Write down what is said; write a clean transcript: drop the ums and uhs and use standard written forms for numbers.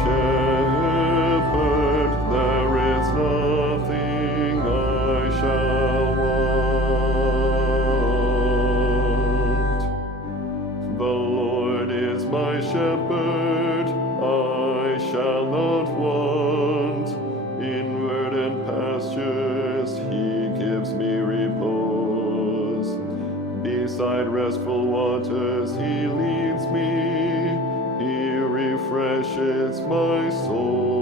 shepherd, there is nothing I shall want. The Lord is my shepherd, I shall not want. In verdant pastures he gives me repose. Beside restful waters he leads me, he refreshes my soul.